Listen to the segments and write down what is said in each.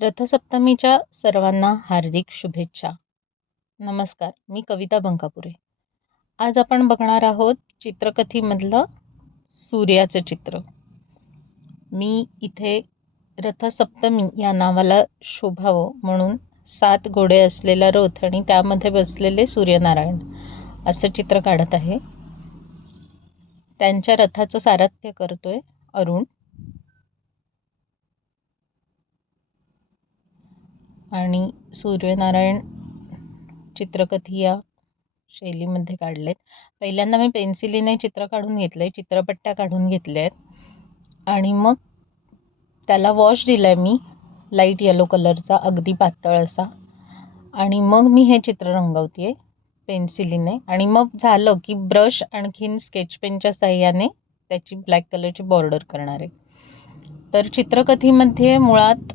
रथसप्तमीच्या सर्वांना हार्दिक शुभेच्छा. नमस्कार मी कविता बंकापुरे. आज आपण बघणार आहोत चित्रकथीमधलं सूर्याचं चित्र. मी इथे रथसप्तमी या नावाला शोभावं म्हणून सात घोडे असलेला रथ आणि त्यामध्ये बसलेले सूर्यनारायण असं चित्र काढत आहे. त्यांच्या रथाचं सारथ्य करतोय अरुण. आणि सूर्यनारायण चित्रकथी या शैलीमध्ये काढलेत. पहिल्यांदा मी पेन्सिलीने चित्र काढून घेतलं आहे चित्रपट्ट्या काढून घेतल्या आहेत आणि मग त्याला वॉश दिला आहे मी लाइट येलो कलरचा अगदी पातळ असा. आणि मग मी हे चित्र रंगवते आहे पेन्सिलीने. आणि मग झालं की ब्रश आणखीन स्केच पेनच्या साह्याने त्याची ब्लॅक कलरची बॉर्डर करणार आहे. तर चित्रकथीमध्ये मुळात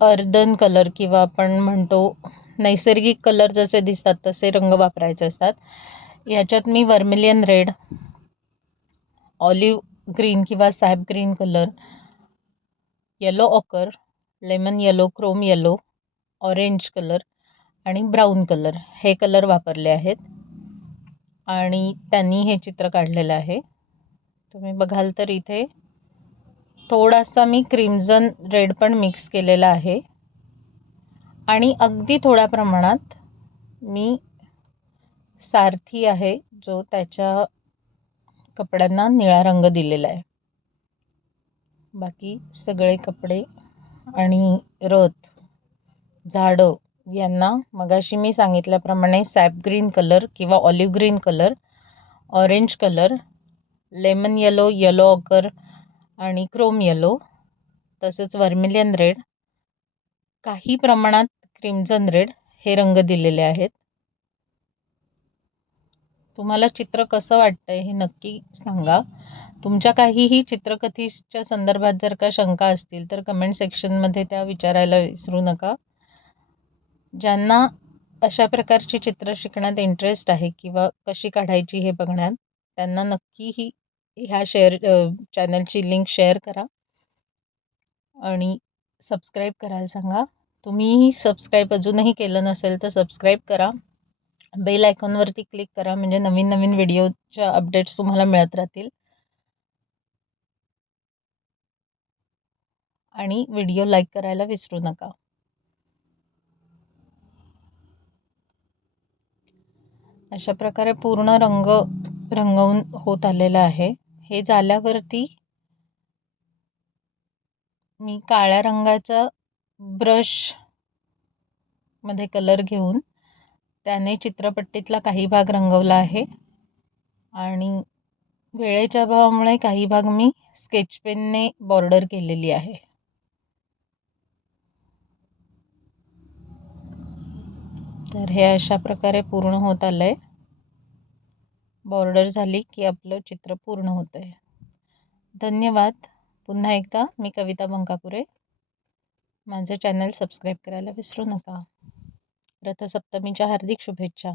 अर्दन कलर किंवा आपण म्हणतो नैसर्गिक कलर जसे दिसतात तसे रंग वापरायचे असतात. याच्यात मी वर्मिलियन रेड ऑलिव्ह ग्रीन किंवा sap green colour yellow ochre lemon yellow chrome yellow orange colour आणि ब्राऊन कलर हे कलर वापरले आहेत. आणि त्यांनी हे चित्र काढलेलं आहे. तुम्ही बघाल तर इथे थोडासा मी क्रिम्झन रेड पण मिक्स केलेला आहे. आणि अगदी थोड्या प्रमाणात मी सारथी आहे जो त्याच्या कपड्यांना निळा रंग दिलेला आहे. बाकी सगळे कपडे आणि रथ झाडं यांना मगाशी मी सांगितल्याप्रमाणे सॅप ग्रीन कलर किंवा olive green colour orange colour lemon yellow yellow ochre आणि क्रोम येलो तसेच वर्मिलियन रेड काही प्रमाणात क्रिम्झन रेड हे रंग दिलेले आहेत. तुम्हाला चित्र कसं वाटतं आहे हे नक्की सांगा. तुमच्या काहीही चित्रकथीच्या संदर्भात जर का शंका असतील तर कमेंट सेक्शनमध्ये त्या विचारायला विसरू नका. ज्यांना अशा प्रकारची चित्र शिकण्यात इंटरेस्ट आहे किंवा कशी काढायची हे बघण्यात त्यांना नक्की ही ह्या शेअर चॅनलची लिंक शेअर करा आणि सबस्क्राईब करायला सांगा. तुम्हीही सबस्क्राईब अजूनही केलं नसेल तर सबस्क्राईब करा. बेल आयकॉनवरती क्लिक करा म्हणजे नवीन नवीन व्हिडिओच्या अपडेट्स तुम्हाला मिळत राहतील. आणि व्हिडिओ लाईक करायला विसरू नका. अशा प्रकारे पूर्ण रंग रंगवून होत आलेला आहे. हे झाल्यावरती मी काळ्या रंगाचा ब्रशमध्ये कलर घेऊन त्याने चित्रपट्टीतला काही भाग रंगवला आहे. आणि वेळेच्या अभावामुळे काही भाग मी स्केच पेनने बॉर्डर केलेली आहे. तर हे अशा प्रकारे पूर्ण होत आलं आहे बॉर्डर झाली की आपलं चित्र पूर्ण होतं आहे धन्यवाद. पुन्हा एकदा मी कविता बंकापुरे माझं चॅनल सबस्क्राईब करायला विसरू नका. रथसप्तमीच्या हार्दिक शुभेच्छा.